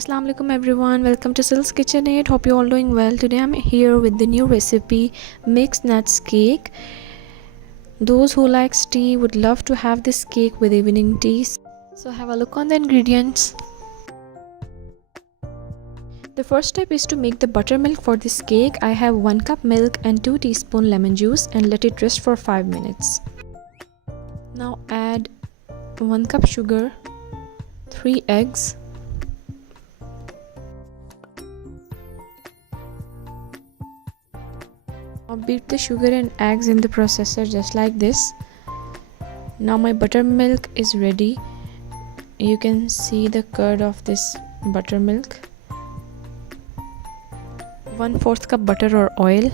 Assalamu alaikum everyone, welcome to Sill's Kitchenette. Hope you all doing well. Today I'm here with the new recipe, mixed nuts cake. Those who like tea would love to have this cake with evening tea. So have a look on the ingredients. The first step is to make the buttermilk for this cake. I have 1 cup milk and 2 teaspoon lemon juice and let it rest for 5 minutes. Now add 1 cup sugar, 3 eggs, Now beat the sugar and eggs in the processor just like this. Now my buttermilk is ready. You can see the curd of this buttermilk. 1/4 cup butter or oil,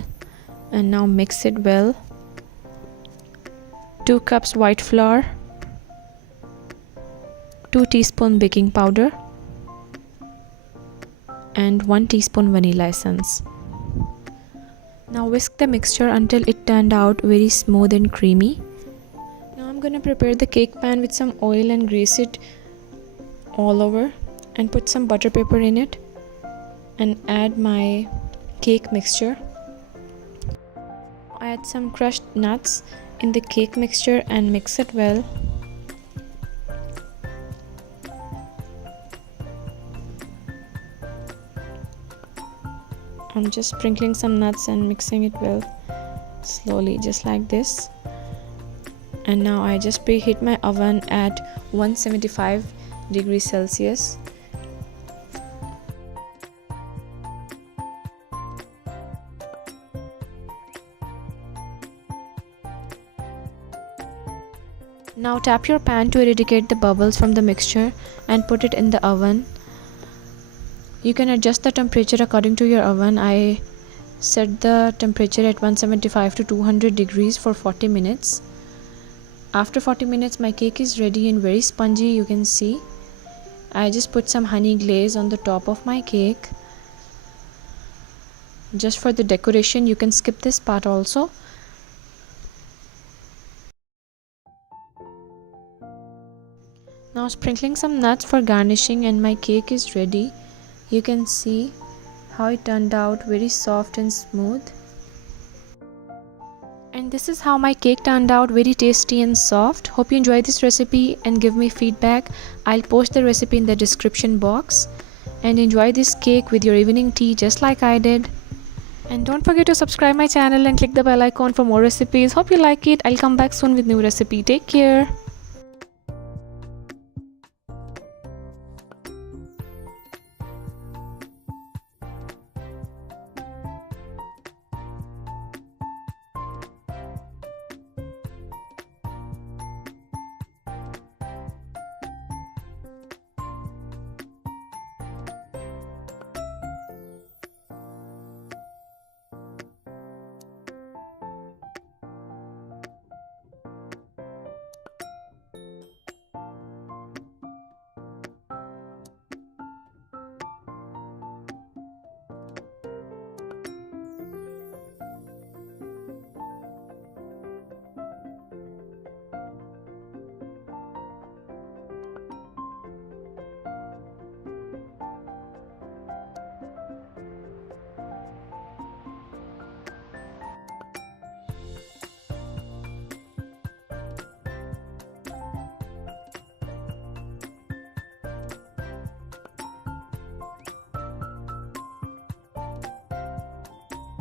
and now mix it well. 2 cups white flour, 2 teaspoon baking powder, and 1 teaspoon vanilla essence. Now whisk the mixture until it turned out very smooth and creamy. Now I'm gonna prepare the cake pan with some oil and grease it all over and put some butter paper in it and add my cake mixture. Add some crushed nuts in the cake mixture and mix it well. I'm just sprinkling some nuts and mixing it well slowly just like this. And now I just preheat my oven at 175 degrees Celsius. Now tap your pan to eradicate the bubbles from the mixture and put it in the oven. You can adjust the temperature according to your oven. I set the temperature at 175 to 200 degrees for 40 minutes. After 40 minutes my cake is ready and very spongy, you can see. I just put some honey glaze on the top of my cake just for the decoration. You can skip this part also. Now sprinkling some nuts for garnishing and my cake is ready. You can see how it turned out, very soft and smooth. And this is how my cake turned out, very tasty and soft. Hope you enjoyed this recipe and give me feedback. I'll post the recipe in the description box. And enjoy this cake with your evening tea just like I did. And don't forget to subscribe my channel and click the bell icon for more recipes. Hope you like it. I'll come back soon with new recipe. Take care.